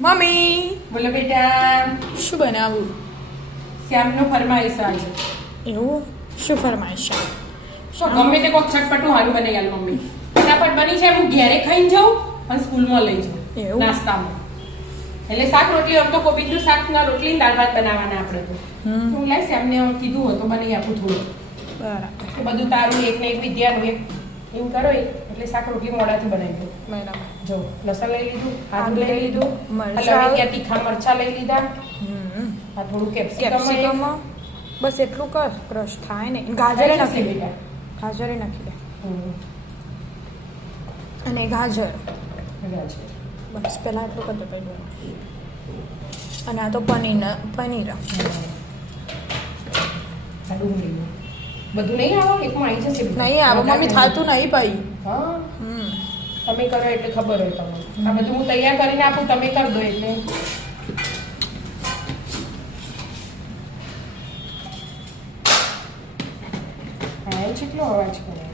Mummy બોલો બેટા, શું બનાવું? શ્યામનો ફરમાઈશ આજે. એવું શું ફરમાઈશ છે? તો ગમે તે કોક ચટપટું હારું બને યાર મમ્મી. ફટાફટ બની જાય, હું ઘેરે ખાઈને જાઉં અને સ્કૂલમાં લઈ જાઉં એવું? નાસ્તામાં. એટલે શાક રોટલી આમ તો કોબીજનું શાક ના રોટલી ને દાળ ભાત બનાવવાના આપણે તો. હું લાઈશ એમને કીધું હોય તો બનાવી આપું થોડું. બરાબર તો બધું તારું એક ને એક વિદ્યાનું એક એમ કરો એટલે શાક રોટલી મોડાથી બનાવી દો. બરાબર. જો લસણ લઈ લીધું, આદુ આદુ લઈ લીધું, મરચાં. લવિંગિયા તીખા મરચાં લઈ લીધા, આ થોડું કેપ્સિકમ કેપ્સિકમ બસ એટલું કર, ક્રશ થાય ને ગાજરે નાખી દે. બેટા. ગાજરે નાખી દે અને ગાજર બસ પહેલાં એટલું કરી દે પહેલું. અને આ તો પનીર ડુંગળી બધું નહીં આવે એકમાં આવી જશે નહીં આવે મમ્મી, થાતું નહીં ભાઈ. હા તમે કરો એટલે ખબર હોય તમને. આ બધું હું તૈયાર કરીને આપું, તમે કરી દો એટલે હા કેટલો અવાજ કરે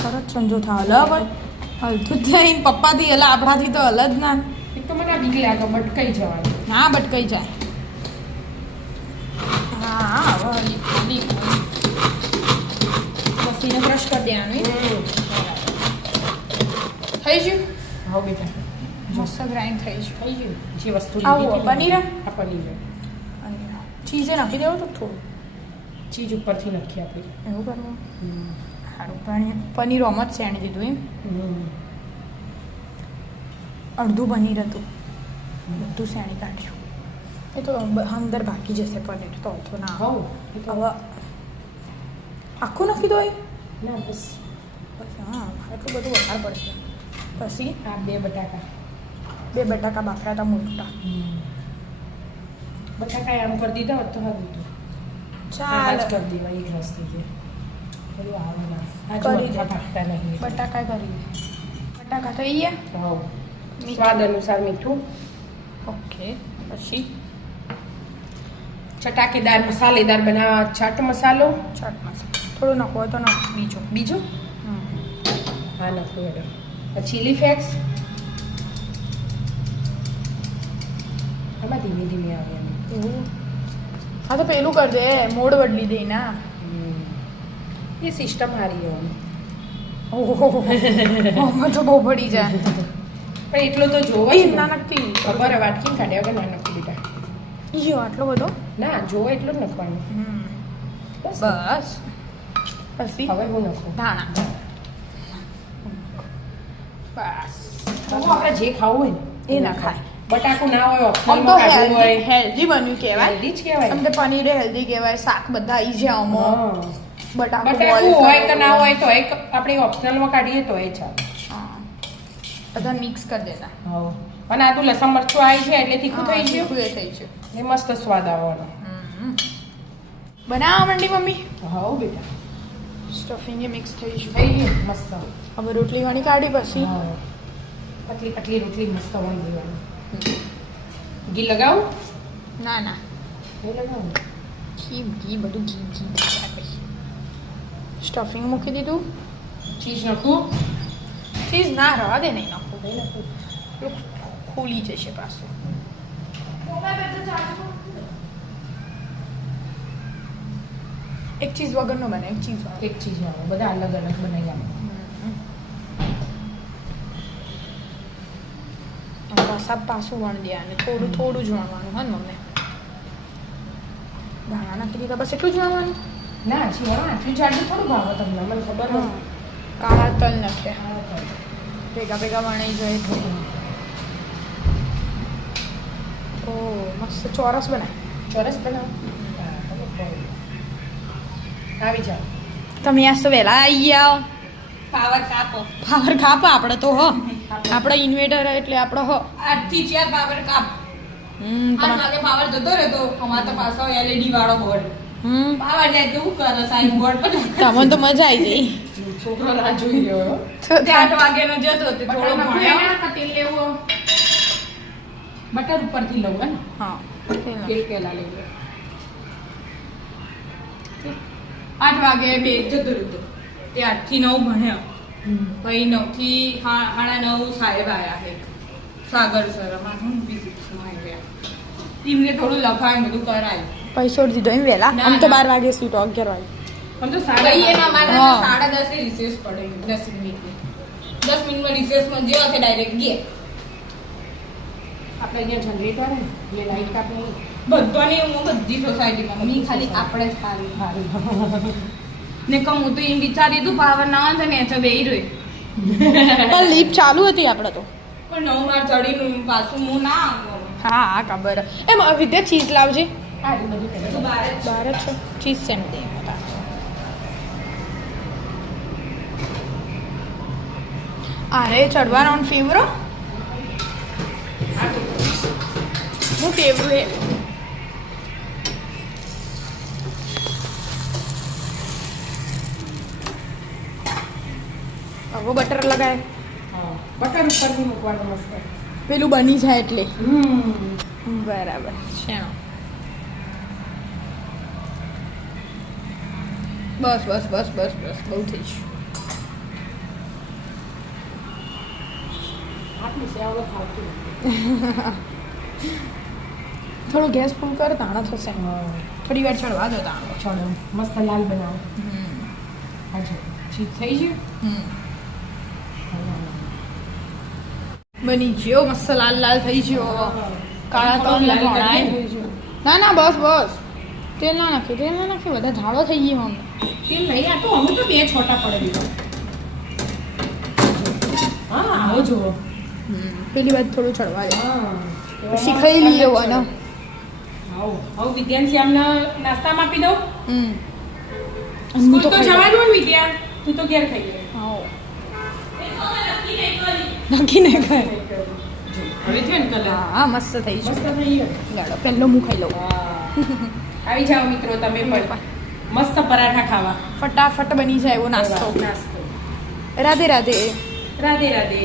ખરજ સમજો થા હલ ભાઈ હલતું જ નહીં પપ્પાથી હલ આપણાથી તો હલ જ ના. એક તો મને આ બીક લાગે બટકાઈ જવાનું. હા બટકાઈ જાય. હા હવે મસીને બ્રશ કરી દેવાનું. થઈ ગયું? હા બેટા મસ્ત ગ્રાઇન્ડ થઈ ગયું. થઈ ગયું. જે વસ્તુ આવું લીધી પનીર? આ પનીર ચીઝે નાખી દેવું તો થોડું ચીજ ઉપરથી નાખીએ આપણે. એવું કરવું સારું. પનીર આમ જ શેણી દીધું એમ. અડધું પનીર હતું, બધું શેણી કાઢ્યું. એ તો અંદર ભાગી જશે પનીર તો ના. હવ હવે આખું નાખી દો એ? ના બસ બસ હા, એટલું બધું વધારે પડશે. પછી આ બે બટાકા બાફરા હતા મોટા. બટાકા આમ કરી દીધા હોત તો સારું હતું. ચાલ કરી દેવા એક રસ થઈ જાય. પેલું આવે ના આ કરી દે. પાકતા નહીં. બટાકા કરી દે. બટાકા થઈ ગયા. હવ સ્વાદ અનુસાર મીઠું. ઓકે. પછી ચટાકેદાર મસાલેદાર બનાવવા ચાટ મસાલો. ચાટ મસાલો થોડું નાખો હોય તો નાખો. બીજું હા નાખું મેડમ. ચીલી ફ્લેક્સ આમાં ધીમે ધીમે આવે એમ. એવું હા તો પેલું કર દે, મોડ બદલી દે ના. એ સિસ્ટમ સારી હોય. ઓહો આમાં તો બહુ પડી જાય. પણ એટલો તો જોવા એ ના નાખતી ખબર વાટકી કાઢ્યા વગર ના નાખી બેટા. ઈયો આટલો બધો ના જોવો એટલું જ નાખવાનું. બસ બસ. પછી હવે હું નાખું ધાણા. બસ આપણે જે ખાવું હોય એ ના ખાય. બટાકું ના હોય આમ તો ઓપ્શનમાં કાઢવું હોય હેલ્ધી બન્યું કહેવાય. હેલ્ધી જ કહેવાય. આમ તો પનીર હેલ્ધી કહેવાય, શાક બધા આવી જાય આમાં. હા. બટાકું બટાકું હોય કે ના હોય તો એક આપણે ઓપ્શનલમાં કાઢીએ તો એ ચાલે. હા બધા મિક્સ કરી દેતા. હા અને આ તો લસણ મરચું આવી છે એટલે તીખું થઈ ગયું. તીખું એ થઈ ગયું. એ મસ્ત સ્વાદ આવવાનો. બનાવવા માંડી મમ્મી. હા બેટા સ્ટફિંગ એ મિક્સ થઈ ગયું. થઈ ગયું મસ્ત. હવે રોટલી વાળી કાઢી પછી હા પતલી પતલી રોટલી મસ્ત વણી દેવાની. ઘી લગાવું? ના ના એ લગાવું. ઘી બધું ઘી સ્ટફિંગ મૂકી દીધું. ચીઝ નાખું? ચીઝ ના રવા દે, નહીં નાખું. નહીં નાખું. પેલું ખુલી જશે પાછું. એક ચીઝ વગરનો બને, એક ચીઝ વાળો. એક ચીઝ આવે બધા અલગ અલગ બનાવી આપે. પાછું વણ દે અને થોડું થોડું જ વણવાનું હા ને મમ્મી. ધાણા નાખી દીધા બસ એટલું જ વણવાનું. ના શિયાળો આટલું જાડું થોડું ભાવે તમને મને ખબર નથી. કાળા તલ નાખે હા તો ભેગા વણાઈ જાય થોડું. ઓ મસ્ત ચોરસ બનાય. ચોરસ બનાવ. આવી જાઓ. તમે આજ તો વહેલા આવી ગયા. પાવર કાપો. પાવર કાપ આપણે તો હો. આપણે ઇન્વેટર એટલે આપણે હો. 8 થી 4 પાવર કાપ. 8 વાગે પાવર જતો રહેતો અમાર તો પાછો એલઈડી વાળો બોર્ડ. પાવર જાય તો શું કરે સાઈન બોર્ડ પર. તમને તો મજા આવી ગઈ. છોકરો રાહ જોઈ રહ્યો. તો 8 વાગે નો જતો તે થોડો ભણ્યો. તેલ લેવો. બટર ઉપરથી લઉં ને. હા તેલ કેલા લઈ લે. 8 વાગે બે જતો રહેતો. તે 8 થી 9 ભણ્યો. પછી 9 થી 9:30 સાહેબ આયા છે સાગર સર અમાર હું બીજી ટીમને થોડું લખાય ને બધું કરાય. પૈસો દીધો એમ વહેલા ના, આમ તો ના. 12 વાગે સુધી 11 વાગે આમ તો ભાઈ એના મારે હા. 10:30 ની રિસેસ પડે 10 મિનિટની 10 મિનિટમાં રિસેસમાં જેવા કે ડાયરેક્ટ ગયા. આપણે અહીંયા જનરેટર ને એટલે લાઈટ કાપે નહીં. બધાને હું બધી સોસાયટીમાં મી મી ખાલી ખાલી આપણે જ ખાલી સારું. ને કમ હું તો એમ વિચારી હતું પાવર ના આવે ને તો બેહી રહી પણ લીપ ચાલુ હતી આપણે તો પણ 9 માર ચડીને પાછું હું ના આવું હા હા ખબર એમ વિદ્યા ચીઝ લાવજે સારું બધું કરે. તો બહાર જ બહાર જ છે ચીઝ સેમ દે અરે ચડવાનો ફેવરો હું ફેવરો હે હવે બટર લગાય હા બટર ઉપરથી મૂકવાનું મસ્ત. પેલું બની જાય એટલે હમ બરાબર છે બસ બસ બસ બસ બસ બહુ થઈ ગયું આટલું સેવડો ખાવતું નથી. થોડું ગેસ ફૂલ કર તાણો થશે થોડી વાર ચડવા દો તાણો ચડો મસ્ત લાલ બનાવો. હાજો ચીજ થઈ ગયું. બની ગયો મસ્ત લાલ લાલ થઈ ગયો કાળા તલ લાલ ભણાય થઈ ગયું. ના ના બસ બસ તેલ ના નાખી બધા ઝાડો થઈ ગઈ મમ્મી તેલ નહીં આ તો અમે તો 2 છોટા પડે દીધો. હા આવો જુઓ. પેલી વાત થોડું ચડવા દે હા પછી ખાઈ લઈએ અને આવો આવો વિદ્યાંશી અમને નાસ્તામાં આપી દઉં. હું સ્કૂલ તો તો ખાઈ જવાનું ને વિદ્યા તું તો ઘેર ખાઈ લે. આવો નક્કી નહીં ખાય હવે થયો ને કલર હા મસ્ત થઈ મસ્ત ગયું થઈ ગયો. ગાડો પહેલો હું ખાઈ લઉં આવી જાઓ મિત્રો તમે પણ મસ્ત પરાઠા ખાવા. ફટાફટ બની જાય એવો નાસ્તો નાસ્તો. રાધે રાધે રાધે રાધે.